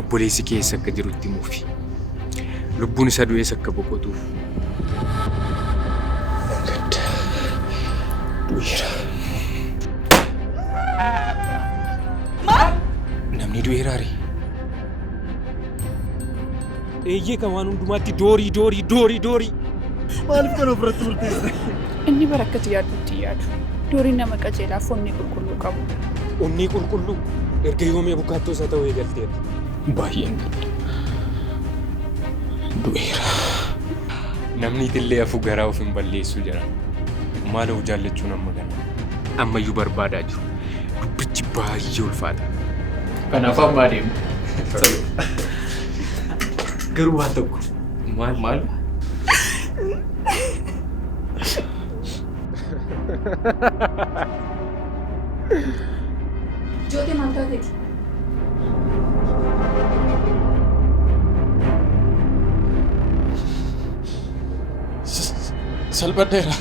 obboleessi keessa akka jirutti muufi. Lubbuun isa du'ees akka boqotuuf. Gadda du'eera. Namni du'eeraare. Eeyyee kan waan hundumaatti doorii. Maaliif kan ofirratti murteesse? Inni barakkatti yaadutti yaadu. Dooriin nama qajeelaaf onnee qulqulluu qabu. Onnee qulqulluu erga yoomii abukaattoo isaa ta'uu eegalteera. Baay'een gadda. Du'eera. Namni illee afuu garaa of hin balleessu jira. Maaloo jaallachuun amma gana. Ammayyuu barbaadaa jiru. Dubbichi baay'ee ulfaata. Kanaaf ammaa deemu. Garuu waan tokko. Maal? Joote maal taateeti? Salphadheera.